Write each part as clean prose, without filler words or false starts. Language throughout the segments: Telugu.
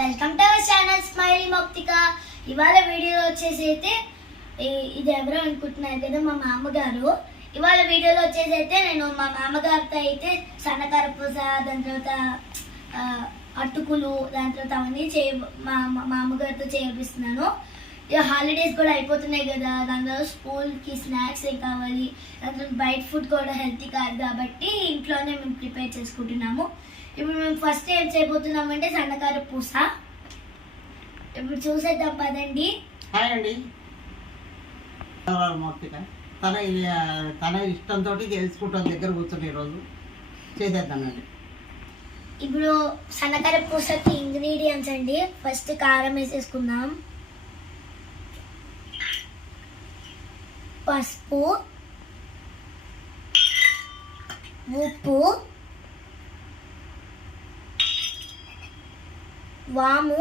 Welcome to our channel smiley Mouktika. ఇవాళ వీడియోలో వచ్చేసి అయితే ఇది ఎవరో అనుకుంటున్నారు కదా, మా మామగారు. ఇవాళ వీడియోలో వచ్చేసి అయితే నేను మా మామగారితో అయితే సన్నకరపూస, దాని తర్వాత అటుకులు, దాని తర్వాత అవన్నీ మా మామగారితో చేపిస్తున్నాను. ఇక హాలిడేస్ కూడా అయిపోతున్నాయి కదా, దానిలో స్కూల్కి స్నాక్స్ ఏం కావాలి, దాంట్లో బయట ఫుడ్ కూడా హెల్తీ కాదు కాబట్టి ఇంట్లోనే మేము ప్రిపేర్ చేసుకుంటున్నాము. ఇప్పుడు మేము ఫస్ట్ ఏం చేయబోతున్నామంటే సన్నకార పూస. ఇప్పుడు చూసేద్దాం పదండి. హాయ్ అండి. తన ఇష్టంతో తెలుసుకుంటాం, దగ్గర కూర్చొని ఈరోజు చేసేద్దామండి. ఇప్పుడు సన్నకార పూసకి ఇంగ్రీడియంట్స్ అండి. ఫస్ట్ కారం వేసేసుకుందాం, పసుపు, ఉప్పు, వాము,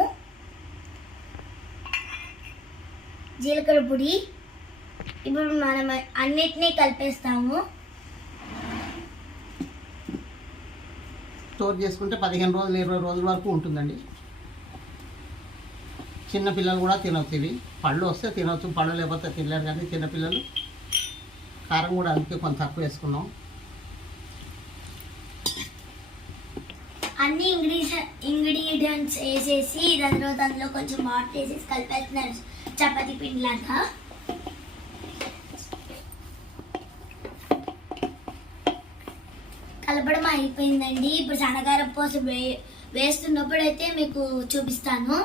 జీలకర్ర పొడి. ఇప్పుడు మనం అన్నిటినీ కలిపేస్తాము. స్టోర్ చేసుకుంటే 15 రోజులు 20 రోజుల వరకు ఉంటుందండి. చిన్నపిల్లలు కూడా తినవచ్చు. ఇవి పళ్ళు వస్తే తినవచ్చు, పళ్ళు లేకపోతే తినలేరు. కానీ చిన్నపిల్లలు కారం కూడా అందుకే కొంచెం తక్కువ వేసుకున్నాం. అన్ని ఇంగ్రీడియంట్స్ వేసేసి దాంట్లో కొంచెం వాటర్ వేసేసి కలిపేస్తున్నారు చపాతీ పిండిలాగా. కలపడం అయిపోయిందండి. ఇప్పుడు సన్నకార పూస వేస్తున్నప్పుడు అయితే మీకు చూపిస్తాను.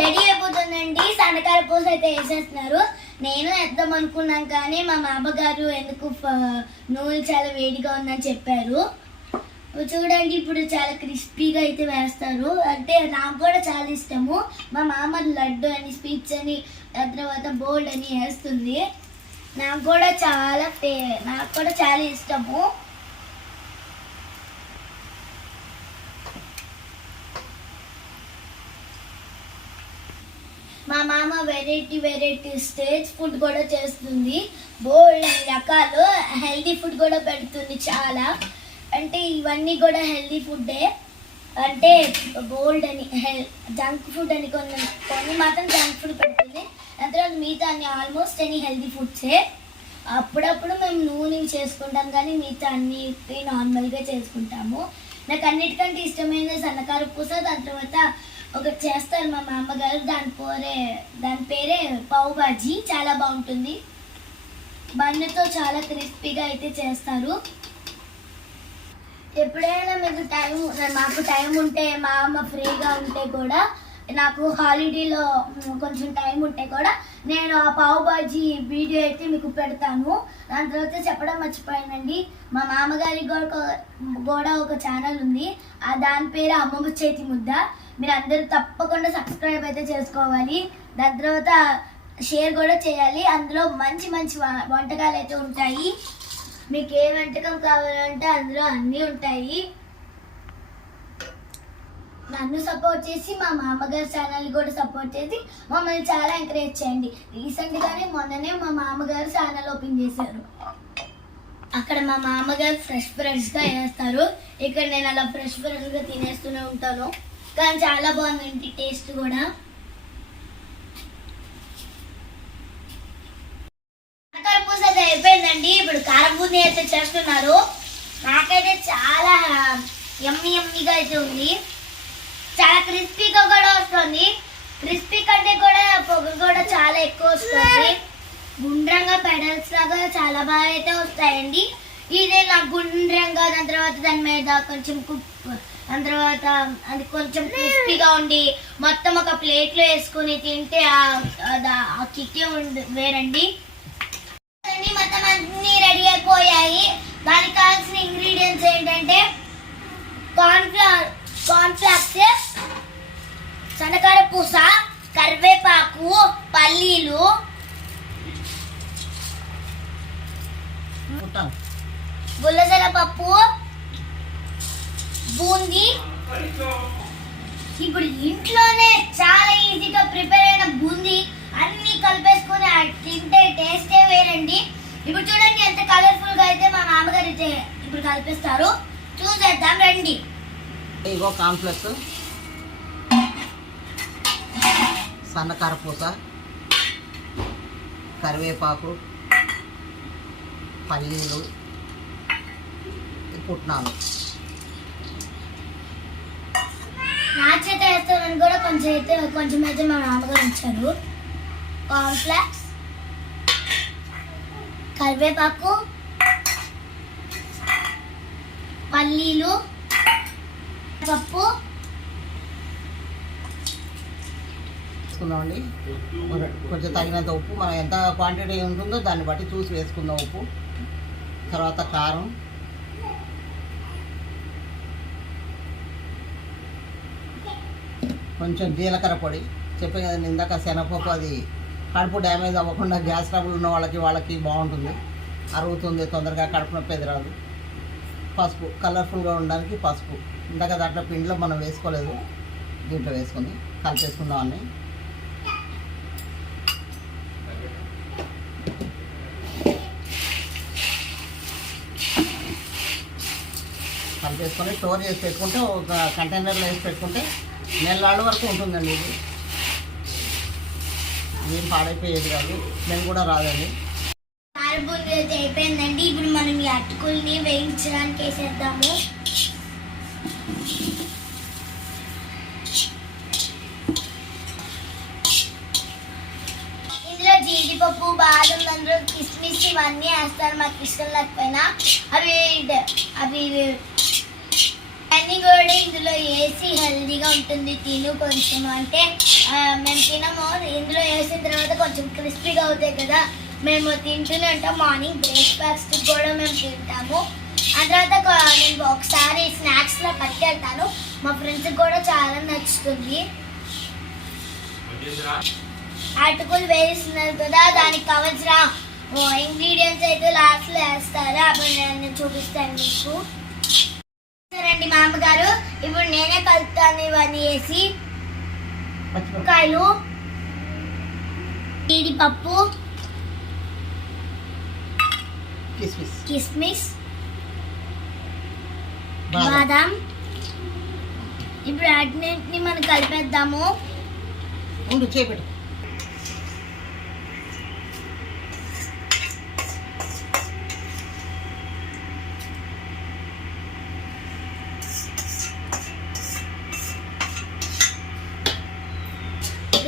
రెడీ అయిపోతుందండి. సన్నకార పూస అయితే వేసేస్తున్నారు. నేను వేద్దాం అనుకున్నాను కానీ మా మామగారు ఎందుకు నూనె చాలా వేడిగా ఉందని చెప్పారు. చూడండి, ఇప్పుడు చాలా క్రిస్పీగా అయితే వేస్తారు. అంటే నాకు కూడా చాలా ఇష్టము. మా మామ లడ్డు అని, స్వీట్స్ అని, తర్వాత బోల్డ్ అని వేస్తుంది. నాకు కూడా చాలా ఇష్టము. మా మామ వెరైటీ స్టేజ్ ఫుడ్ కూడా చేస్తుంది. బోల్డ్ అని రకాలు హెల్తీ ఫుడ్ కూడా పెడుతుంది చాలా. అంటే ఇవన్నీ కూడా హెల్తీ ఫుడ్డే. అంటే బోల్డ్ అని జంక్ ఫుడ్ అని కొన్ని మాత్రం జంక్ ఫుడ్ పెడుతుంది. దాని తర్వాత మిగతా అన్ని ఆల్మోస్ట్ అన్ని హెల్తీ ఫుడ్సే. అప్పుడప్పుడు మేము నూనె చేసుకుంటాం కానీ మిగతా అన్ని నార్మల్గా చేసుకుంటాము. నాకు అన్నిటికంటే ఇష్టమైన సన్నకార పూస. దాని తర్వాత ఒకటి చేస్తారు మా మామగారు, దాని పేరే పావు బాజీ. చాలా బాగుంటుంది. బన్నుతో చాలా క్రిస్పీగా అయితే చేస్తారు. ఎప్పుడైనా మాకు టైం ఉంటే, మా అమ్మ ఫ్రీగా ఉంటే కూడా, నాకు హాలిడేలో కొంచెం టైం ఉంటే కూడా నేను ఆ పావు బాజీ వీడియో అయితే మీకు పెడతాను. దాని తర్వాత చెప్పడం మర్చిపోయానండి, మా మామగారికి కూడా ఒక ఛానల్ ఉంది. దాని పేరు అమ్మమ్మ చేతి ముద్ద. మీరు అందరూ తప్పకుండా సబ్స్క్రైబ్ అయితే చేసుకోవాలి. దాని తర్వాత షేర్ కూడా చేయాలి. అందులో మంచి వంటకాలు అయితే ఉంటాయి. మీకు ఏ వంటకం కావాలంటే అందులో అన్నీ ఉంటాయి. నన్ను సపోర్ట్ చేసి మా మామగారు ఛానల్ కూడా సపోర్ట్ చేసి మమ్మల్ని చాలా ఎంకరేజ్ చేయండి. రీసెంట్గానే మొన్ననే మా మామగారు ఛానల్ ఓపెన్ చేశారు. అక్కడ మా మామగారు ఫ్రెష్గా వేస్తారు. ఇక్కడ నేను అలా ఫ్రెష్గా తినేస్తూనే ఉంటాను. కానీ చాలా బాగుంది టేస్ట్ కూడా. అయిపోయిందండి. ఇప్పుడు కారం బూందీ అయితే చేస్తున్నారు. నాకైతే చాలా యమ్మీగా అయితే ఉంది. చాలా క్రిస్పీగా కూడా వస్తుంది. క్రిస్పీ కంటే కూడా పొగ కూడా చాలా ఎక్కువ వస్తుంది. గుండ్రంగా పెడల్స్ లాగా చాలా బాగా అయితే వస్తాయండి. ఇదే నాకు గుండ్రంగా, దాని తర్వాత దాని మీద కొంచెం దాని తర్వాత అది కొంచెం క్రిస్పీగా ఉండి మొత్తం ఒక ప్లేట్లో వేసుకుని తింటే ఆ కిక్కే వేరండి. మొత్తం అన్ని రెడీ అయిపోయాయి. దానికి కావాల్సిన ఇంగ్రీడియంట్స్ ఏంటంటే కార్న్ఫ్లాక్స్, సన్నకార పూస, కరివేపాకు, పల్లీలు, గుల్లజల పప్పు, బూందీ. ఇప్పుడు ఇంట్లోనే చాలా ఈజీగా ప్రిపేర్ అయిన బూందీ అన్ని కలిపేసుకుని తింటే టేస్టే వేరండి. ఇప్పుడు చూడండి ఎంత కలర్ఫుల్ గా అయితే మా మామగారు ఇప్పుడు కలిపిస్తారు. చూసేద్దాం రండి. ఇగో కాంప్లెక్స్ సన్నకారపూస, కరివేపాకు, పల్లీలు, పుట్నాలు. నా చేత వేస్తానని కూడా కొంచెం అయితే మా నాన్నగారు ఉంచారు. కార్న్ఫ్లాక్స్, కరివేపాకు, పల్లీలు, పప్పు వేసుకుందామండి. కొంచెం తగినంత ఉప్పు, మనం ఎంత క్వాంటిటీ ఉంటుందో దాన్ని బట్టి చూసి వేసుకుందాం ఉప్పు. తర్వాత కారం, కొంచెం జీలకర్ర పొడి. చెప్పాను కదా ఇందాక శనగపప్పు, అది కడుపు డ్యామేజ్ అవ్వకుండా గ్యాస్ ట్రబుల్ ఉన్న వాళ్ళకి బాగుంటుంది, అరుగుతుంది తొందరగా, కడుపు నొప్పి ఎదురాదు. పసుపు, కలర్ఫుల్గా ఉండడానికి పసుపు. ఇందాక దాంట్లో పిండిలో మనం వేసుకోలేదు, దీంట్లో వేసుకుని కలిపేసుకుందాం అన్నీ. కలిపేసుకొని స్టోర్ చేసి పెట్టుకుంటే, ఒక కంటైనర్లో వేసి పెట్టుకుంటే నెలల వరకు ఉంటుందండి. ఇది ఏం పాడైపోయేది కాదు, స్మెల్ కూడా రాదండి. కారబూందీ అయితే అయిపోయిందండి. ఇప్పుడు మనం ఈ అటుకుల్ని వేయించడానికి వేసేద్దాము. ఇందులో జీడిపప్పు, బాదం, అందులో కిస్మిస్ ఇవన్నీ వేస్తారు. మాకు ఇష్టం లేకపోయినా అవి అన్నీ కూడా ఇందులో వేసి హెల్దీగా ఉంటుంది. తిను కొంచెం అంటే మేము తినము, ఇందులో వేసిన తర్వాత కొంచెం క్రిస్పీగా అవుతాయి కదా, మేము తింటూనే ఉంటాం. మార్నింగ్ బ్రేక్ఫాస్ట్ కూడా మేము తింటాము. ఆ తర్వాత నేను ఒకసారి స్నాక్స్లో పట్టుకెళ్తాను, మా ఫ్రెండ్స్కి కూడా చాలా నచ్చుతుంది. అటుకులు వేస్తున్నారు కదా, దానికి కావాల్సిన ఇంగ్రీడియంట్స్ అయితే లాస్ట్లో వేస్తారు, అప్పుడు నేను చూపిస్తాను మీకు. సరేండి మా అమ్మగారు, ఇప్పుడు నేనే కలుపుతాను ఇవన్నీ వేసి. కాయలు, జీడిపప్పు, కిస్మిస్, బాదం. ఇప్పుడు అన్నింటిని మనం కలిపేద్దాము. చేపెట్టు.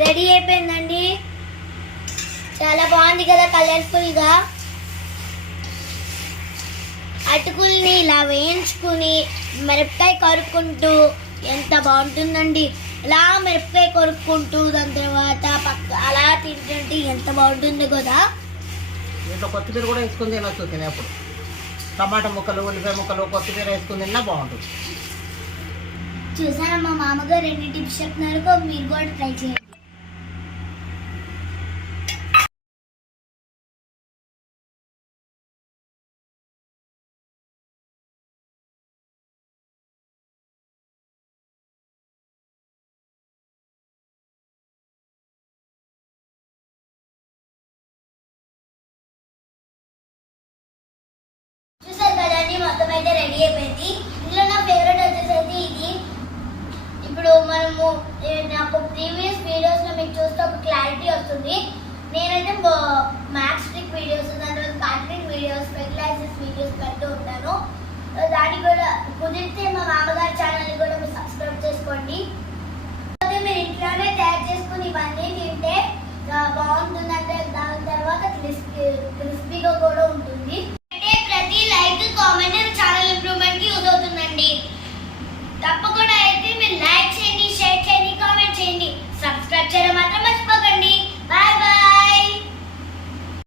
రెడీ అయిపోయిందండి, చాలా బాగుంది కదా కలర్ఫుల్గా. అటుకుల్ని ఇలా వేయించుకుని మిరపకాయ కొరుక్కుంటూ ఎంత బాగుంటుందండి. ఇలా మిరపకాయ కొరుక్కుంటూ దాని తర్వాత అలా తింటుంటే ఎంత బాగుంటుంది కదా. దీంట్లో కొత్తిమీర కూడా వేసుకుని తినొచ్చు తినేప్పుడు. టమాటా ముక్కలు, ఉల్లిపాయ ముక్కలు, కొత్తిమీర వేసుకుని తిన్నా బాగుంటుంది. చూసారా మా మామగారు ఎన్ని టిప్స్ చెప్తున్నారు, మీరు కూడా ట్రై చేయండి. చూసారు కదండి, మొత్తం అయితే రెడీ అయిపోయింది. ఇందులో నా ఫేవరెట్ వచ్చేసి ఇది. ఇప్పుడు మనము నాకు ప్రీవియస్ వీడియోస్లో మీకు చూస్తే ఒక క్లారిటీ వస్తుంది. నేనైతే మ్యాథ్స్ ట్రిక్ వీడియోస్, దాని తర్వాత కార్టూన్ వీడియోస్, స్పెషలైజెస్ వీడియోస్ పెడుతూ ఉంటాను. దాన్ని కూడా కుదిరితే మా మామగారి ఛానల్ని కూడా మీరు సబ్స్క్రైబ్ చేసుకోండి.